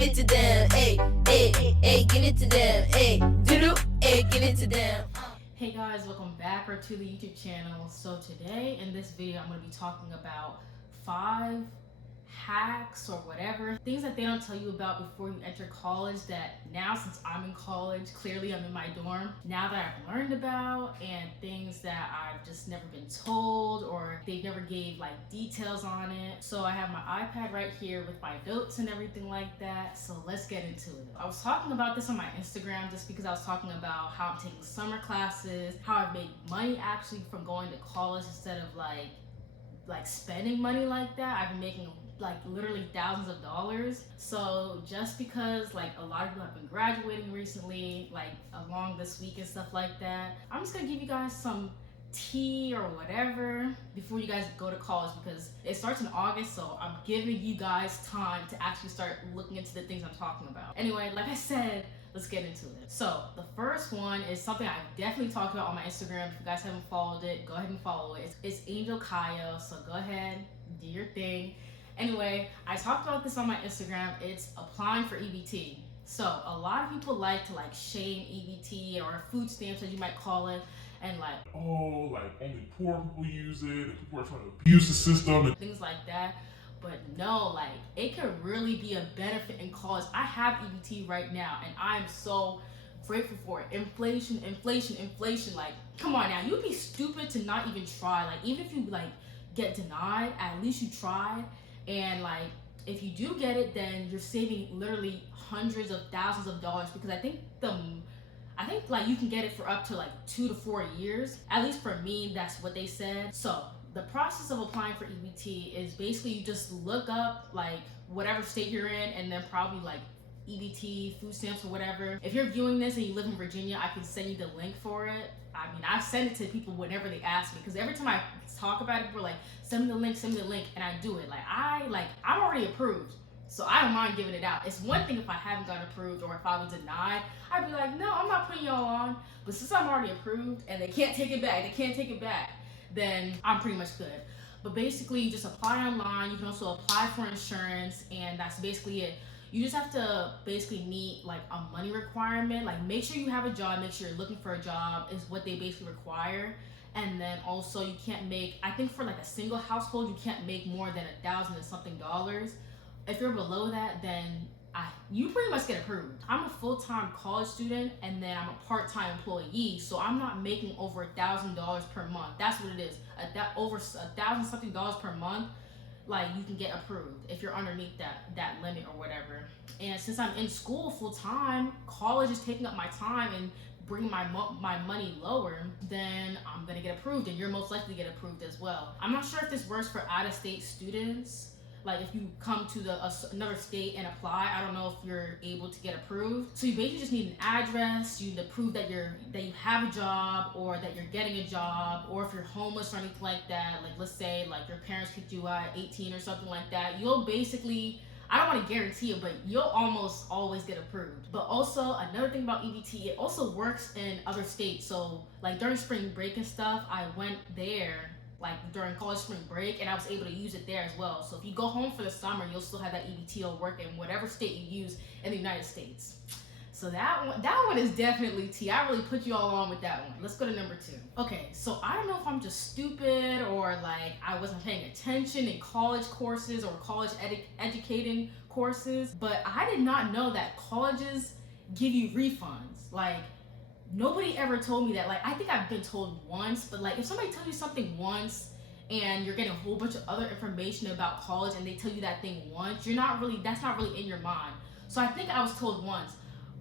give it to them. Hey, hey, hey, give it to them. Hey, doo-doo, hey, give it to them. Hey guys, welcome back to the YouTube channel. So today in this video, I'm going to be talking about 5 hacks or whatever, things that they don't tell you about before you enter college that now, since I'm in college, clearly I'm in my dorm, now that I've learned about, and things that I've just never been told or they never gave like details on it. So I have my iPad right here with my notes and everything like that. So let's get into it. I was talking about this on my Instagram just because I was talking about how I'm taking summer classes, how I've made money actually from going to college instead of like spending money like that. I've been making like literally thousands of dollars. So just because like a lot of people have been graduating recently, like along this week and stuff like that, I'm just gonna give you guys some tea or whatever before you guys go to college, because it starts in August, so I'm giving you guys time to actually start looking into the things I'm talking about. Anyway, like I said, let's get into it. So the first one is something I've definitely talked about on my Instagram. If you guys haven't followed it, go ahead and follow it. It's Angel Kayo, so go ahead, do your thing. Anyway, I talked about this on my Instagram. It's applying for EBT. So a lot of people like to shame EBT or food stamps, as you might call it, and only poor people use it, and people are trying to abuse the system and things like that. But no, it could really be a benefit in college. I have EBT right now, and I'm so grateful for it. Inflation. Come on now, you'd be stupid to not even try. Even if you get denied, at least you tried. And if you do get it, then you're saving literally hundreds of thousands of dollars, because I think you can get it for up to 2 to 4 years. At least for me, that's what they said. So the process of applying for EBT is basically you just look up whatever state you're in, and then probably EBT, food stamps, or whatever. If you're viewing this and you live in Virginia, I can send you the link for it. I mean, I've sent it to people whenever they ask me, because every time I talk about it, people are like, send me the link, and I do it. I'm already approved, so I don't mind giving it out. It's one thing if I haven't gotten approved or if I was denied, I'd be like, no, I'm not putting y'all on. But since I'm already approved and they can't take it back, then I'm pretty much good. But basically, you just apply online. You can also apply for insurance, and that's basically it. You just have to basically meet a money requirement. Make sure you have a job, make sure you're looking for a job is what they basically require. And then also you can't make, I think for a single household, you can't make more than $1,000 and something dollars. If you're below that, then you pretty much get approved. I'm a full-time college student, and then I'm a part-time employee, so I'm not making over $1,000 per month. That's what it is. Over $1,000 something dollars per month. You can get approved if you're underneath that limit or whatever. And since I'm in school full-time, college is taking up my time and bringing my money lower, then I'm gonna get approved, and you're most likely to get approved as well. I'm not sure if this works for out-of-state students. If you come to another state and apply, I don't know if you're able to get approved. So you basically just need an address. You need to prove that you have a job, or that you're getting a job, or if you're homeless or anything like that. Let's say your parents kicked you out at 18 or something like that. You'll basically, I don't want to guarantee it, but you'll almost always get approved. But also another thing about EBT, it also works in other states. So during spring break and stuff, I went there during college spring break, and I was able to use it there as well. So if you go home for the summer, you'll still have that EBT will work in whatever state you use in the United States. So that one is definitely tea. I really put you all on with that one. Let's go to number 2. Okay, so I don't know if I'm just stupid or I wasn't paying attention in college courses or college educating courses, but I did not know that colleges give you refunds. Nobody ever told me that. I think I've been told once, but if somebody tells you something once and you're getting a whole bunch of other information about college and they tell you that thing once, that's not really in your mind. So I think I was told once,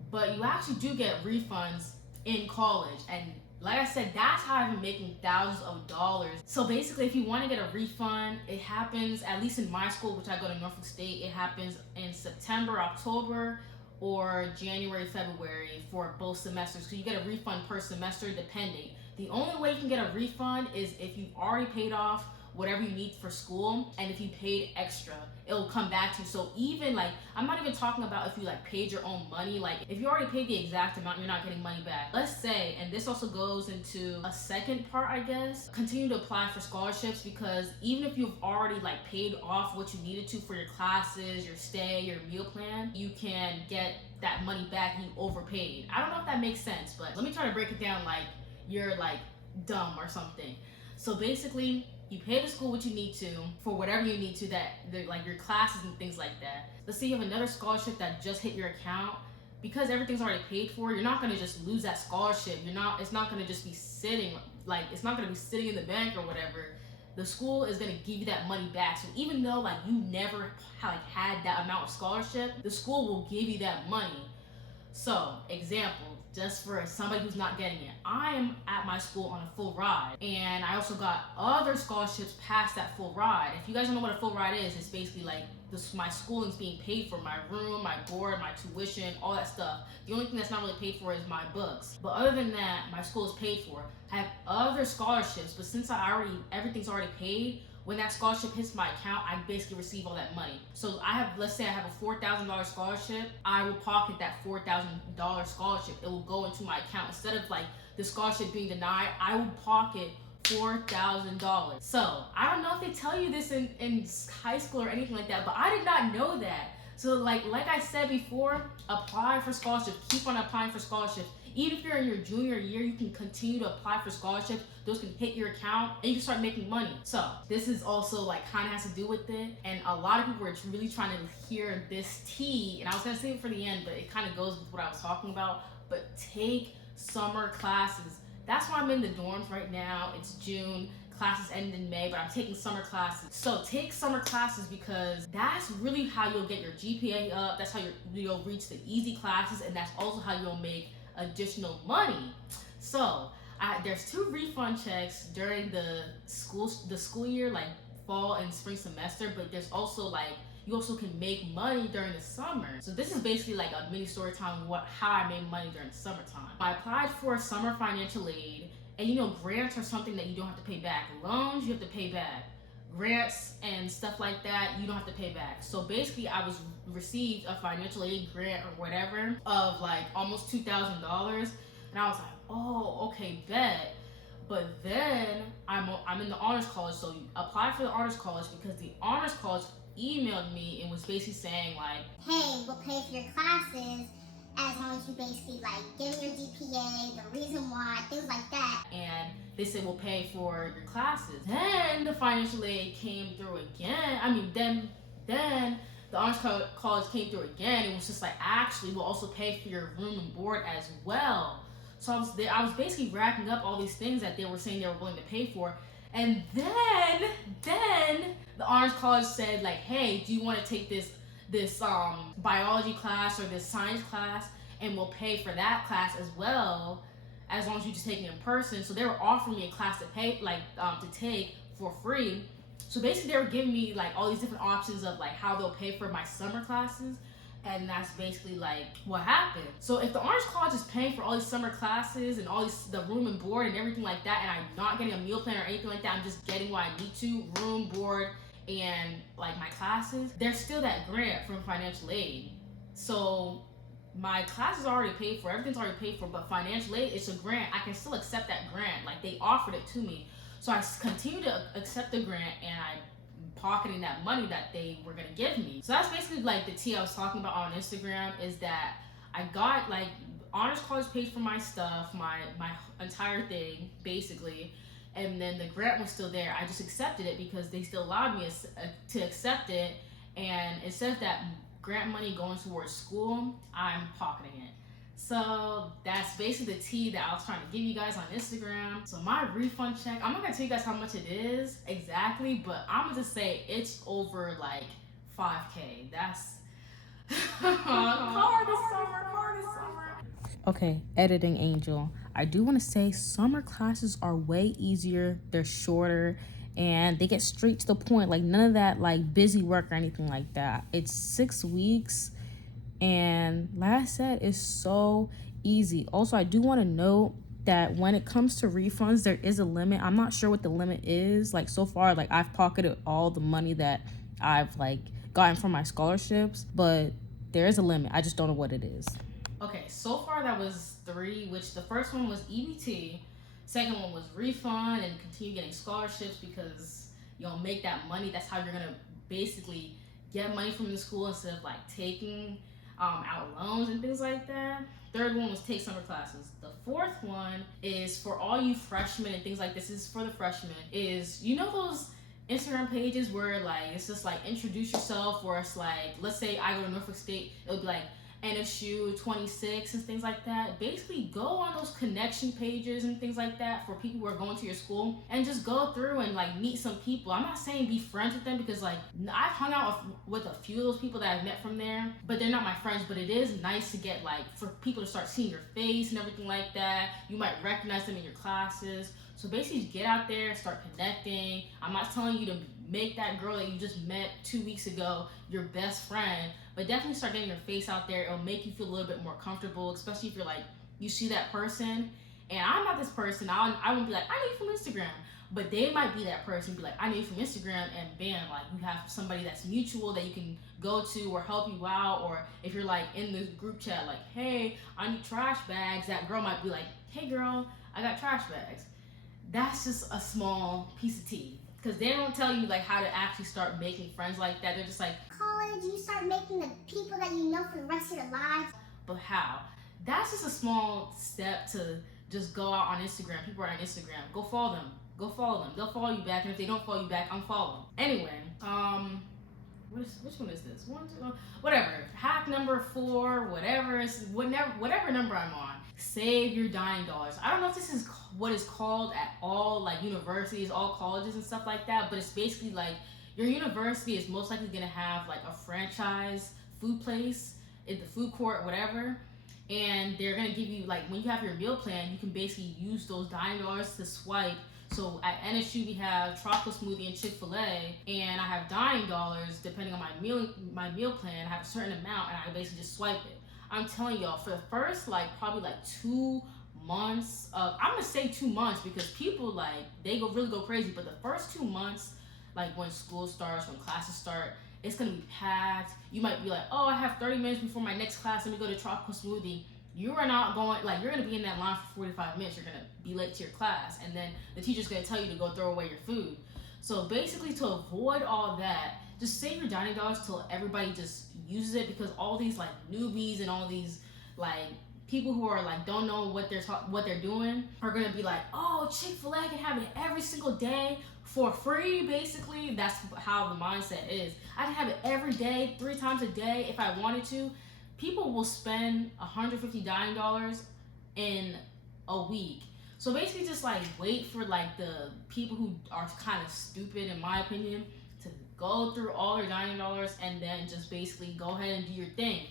but you actually do get refunds in college. And like I said, that's how I've been making thousands of dollars. So basically, if you want to get a refund, it happens, at least in my school, which I go to Norfolk State, it happens in September, October, or January, February for both semesters. So you get a refund per semester depending. The only way you can get a refund is if you've already paid off whatever you need for school, and if you paid extra, it'll come back to you. So even like, I'm not even talking about if you like paid your own money. Like if you already paid the exact amount, you're not getting money back. Let's say, and this also goes into a second part, I guess, continue to apply for scholarships, because even if you've already like paid off what you needed to for your classes, your stay, your meal plan, you can get that money back and you overpaid. I don't know if that makes sense, but let me try to break it down like you're like dumb or something. So basically, you pay the school what you need to for whatever you need to, that like your classes and things like that. Let's say you have another scholarship that just hit your account. Because everything's already paid for, you're not gonna just lose that scholarship. It's not gonna just be sitting, like it's not gonna be sitting in the bank or whatever. The school is gonna give you that money back. So even though like you never had that amount of scholarship, the school will give you that money. So example, just for somebody who's not getting it, I am at my school on a full ride, and I also got other scholarships past that full ride. If you guys don't know what a full ride is, it's basically like my schooling's being paid for, my room, my board, my tuition, all that stuff. The only thing that's not really paid for is my books. But other than that, my school is paid for. I have other scholarships, but since everything's already paid, when that scholarship hits my account, I basically receive all that money. So let's say I have a $4,000 scholarship, I will pocket that $4,000 scholarship. It will go into my account. Instead of like the scholarship being denied, I will pocket $4,000. So I don't know if they tell you this in high school or anything like that, but I did not know that. So like I said before, apply for scholarships. Keep on applying for scholarships. Even if you're in your junior year, you can continue to apply for scholarships. Those can hit your account and you can start making money. So this is also like kind of has to do with it. And a lot of people are really trying to hear this tea. And I was gonna save it for the end, but it kind of goes with what I was talking about. But take summer classes. That's why I'm in the dorms right now. It's June. Classes end in May, but I'm taking summer classes. So take summer classes, because that's really how you'll get your GPA up. That's how you'll reach the easy classes, and that's also how you'll make additional money. So there's 2 refund checks during the school year, like fall and spring semester, but there's also like you also can make money during the summer. So this is basically like a mini story time of how I made money during the summertime. I applied for summer financial aid, and you know, grants are something that you don't have to pay back. Loans you have to pay back. Grants and stuff like that, you don't have to pay back. So basically, I received a financial aid grant or whatever of like almost $2,000, and I was like, oh, okay, bet. But then I'm in the honors college, so you apply for the honors college, because the honors college emailed me and was basically saying like, hey, we'll pay for your classes as long as you basically like give your GPA, the reason why, things like that. And they said we'll pay for your classes. Then the financial aid came through again. Then the honors college came through again. It was just like, actually, we'll also pay for your room and board as well. So I was basically racking up all these things that they were saying they were willing to pay for. And then the honors college said like, hey, do you want to take this biology class or this science class, and we'll pay for that class as well, as long as you just take it in person. So they were offering me a class to pay, to take for free. So basically they were giving me like all these different options of like how they'll pay for my summer classes, and that's basically like what happened. So if the honors college is paying for all these summer classes and all the room and board and everything like that, and I'm not getting a meal plan or anything like that, I'm just getting what I need to, room, board, and like my classes, there's still that grant from financial aid. So my class is already paid for, everything's already paid for, but financial aid, it's a grant. I can still accept that grant. Like they offered it to me. So I continue to accept the grant, and I'm pocketing that money that they were gonna give me. So that's basically like the tea I was talking about on Instagram, is that I got like honors college paid for my stuff, my entire thing basically, and then the grant was still there. I just accepted it because they still allowed me to accept it, and instead of that grant money going towards school, I'm pocketing it. So that's basically the tea that I was trying to give you guys on Instagram. So my refund check, I'm not gonna tell you guys how much it is exactly, but I'm gonna just say it's over like 5K. That's hard this summer. Okay, editing angel. I do want to say summer classes are way easier. They're shorter and they get straight to the point. Like none of that like busy work or anything like that. It's 6 weeks. And like I said, it's so easy. Also, I do want to note that when it comes to refunds, there is a limit. I'm not sure what the limit is. Like so far, like I've pocketed all the money that I've like gotten from my scholarships, but there is a limit. I just don't know what it is. Okay, so far that was 3, which the first one was EBT, second one was refund and continue getting scholarships because you'll make that money. That's how you're gonna basically get money from the school instead of like taking out loans and things like that. Third one was take summer classes. The fourth one is for all you freshmen and things like this. Is for the freshmen. Is those Instagram pages where like it's just like introduce yourself, or it's like, let's say I go to Norfolk State, it would be like NSU 26 and things like that. Basically go on those connection pages and things like that for people who are going to your school and just go through and like meet some people. I'm not saying be friends with them because like I've hung out with a few of those people that I've met from there, but they're not my friends. But it is nice to get like for people to start seeing your face and everything like that. You might recognize them in your classes. So basically get out there, start connecting. I'm not telling you to make that girl that you just met 2 weeks ago your best friend, but definitely start getting your face out there. It'll make you feel a little bit more comfortable, especially if you're like, you see that person, and I'm not this person. I won't be like, I know you from Instagram, but they might be that person, be like, I know you from Instagram, and bam, like you have somebody that's mutual that you can go to or help you out. Or if you're like in the group chat, like, hey, I need trash bags, that girl might be like, hey girl, I got trash bags. That's just a small piece of tea, because they don't tell you like how to actually start making friends like that. They're just like, College, you start making the people that you know for the rest of your lives. but how? That's just a small step to just go out on Instagram. People are on Instagram. Go follow them. Go follow them. They'll follow you back, and if they don't follow you back, unfollow them. Anyway, which one is this? Whatever. Hack number 4, whatever number I'm on. Save your dying dollars. I don't know if this is what is called at all like universities, all colleges and stuff like that, but it's basically like your university is most likely gonna have like a franchise food place in the food court, whatever, and they're gonna give you like when you have your meal plan, you can basically use those dying dollars to swipe. So at NSU we have tropical smoothie and Chick-fil-A, and I have dying dollars depending on my meal plan. I have a certain amount, and I basically just swipe it. I'm telling y'all, for the first probably 2 months of, I'm gonna say 2 months because people they really go crazy, but the first 2 months, like when school starts, when classes start, it's gonna be packed. You might be like, oh, I have 30 minutes before my next class, let me go to tropical smoothie. You are not going, you're gonna be in that line for 45 minutes, you're gonna be late to your class, and then the teacher's gonna tell you to go throw away your food. So basically, to avoid all that, just save your dining dollars till everybody just uses it, because all these newbies and all these people who are don't know what they're doing are gonna be like, oh, Chick-fil-A, I can have it every single day for free. Basically, that's how the mindset is. I can have it every day, 3 times a day if I wanted to. People will spend $150 dining dollars in a week. So basically, just wait for the people who are kind of stupid, in my opinion, to go through all their dining dollars and then just basically go ahead and do your thing.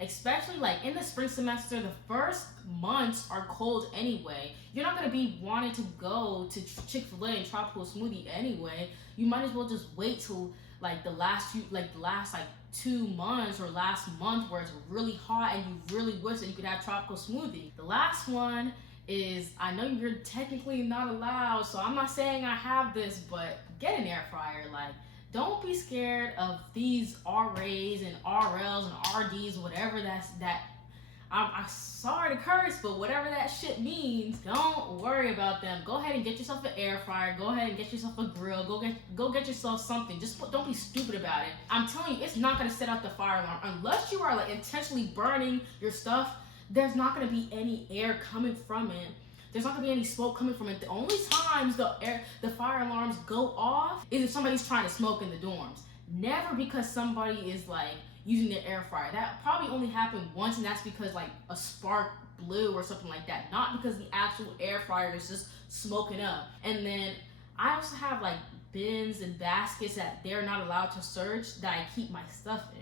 Especially in the spring semester, the first months are cold anyway. You're not gonna be wanting to go to Chick-fil-A and tropical smoothie anyway. You might as well just wait till the last 2 months or last month where it's really hot and you really wish that you could have tropical smoothie. The last one is, I know you're technically not allowed, so I'm not saying I have this, but get an air fryer. Don't be scared of these RAs and RLs and RDs, whatever I'm sorry to curse, but whatever that shit means, don't worry about them. Go ahead and get yourself an air fryer. Go ahead and get yourself a grill. Go get yourself something. Don't be stupid about it. I'm telling you, it's not gonna set off the fire alarm unless you are intentionally burning your stuff. There's not gonna be any air coming from it. There's not gonna be any smoke coming from it. The only times the fire alarms go off is if somebody's trying to smoke in the dorms. Never because somebody is using their air fryer. That probably only happened once, and that's because a spark blew or something like that. Not because the actual air fryer is just smoking up. And then I also have bins and baskets that they're not allowed to search that I keep my stuff in.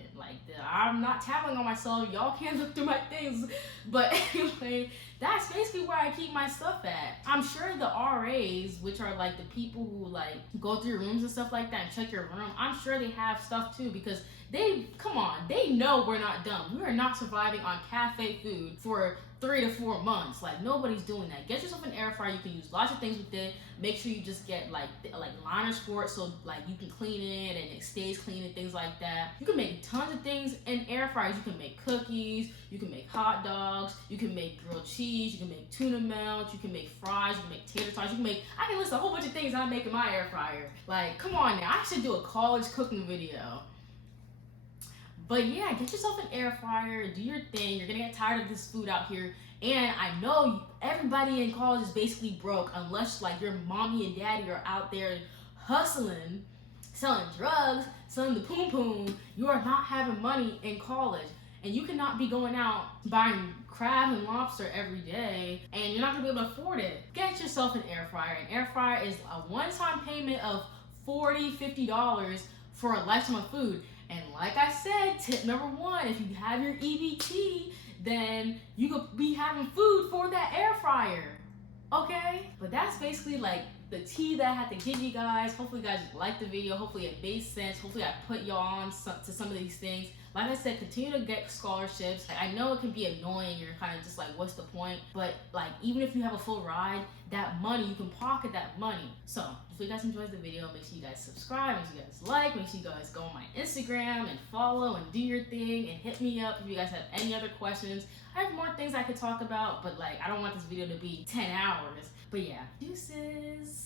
I'm not tapping on myself. Y'all can't look through my things. But anyway, that's basically where I keep my stuff at. I'm sure the RAs, which are the people who go through your rooms and stuff like that and check your room, I'm sure they have stuff too, because they know we're not dumb. We are not surviving on cafe food for 3 to 4 months. Like, nobody's doing that. Get yourself an air fryer. You can use lots of things with it. Make sure you just get like liners for it, so like you can clean it and it stays clean and things like that. You can make tons of things in air fryers. You can make cookies, you can make hot dogs, you can make grilled cheese, you can make tuna melt, you can make fries, you can make tater tots, I can list a whole bunch of things I make in my air fryer. Like, come on now, I should do a college cooking video. But yeah, get yourself an air fryer, do your thing. You're gonna get tired of this food out here. And I know everybody in college is basically broke unless like your mommy and daddy are out there hustling, selling drugs, selling the poom poom. You are not having money in college. And you cannot be going out buying crab and lobster every day and you're not gonna be able to afford it. Get yourself an air fryer. An air fryer is a one-time payment of $40, $50 for a lifetime of food. And like I said, tip number 1, if you have your EBT, then you could be having food for that air fryer, okay? But that's basically like the tea that I had to give you guys. Hopefully you guys liked the video. Hopefully it made sense. Hopefully I put y'all on to some of these things. Like I said, continue to get scholarships. I know it can be annoying. You're kind of just like, what's the point? But like, even if you have a full ride, that money, you can pocket that money. So if you guys enjoyed the video, make sure you guys subscribe, make sure you guys like, make sure you guys go on my Instagram and follow and do your thing and hit me up if you guys have any other questions. I have more things I could talk about, but like, I don't want this video to be 10 hours. But yeah, deuces.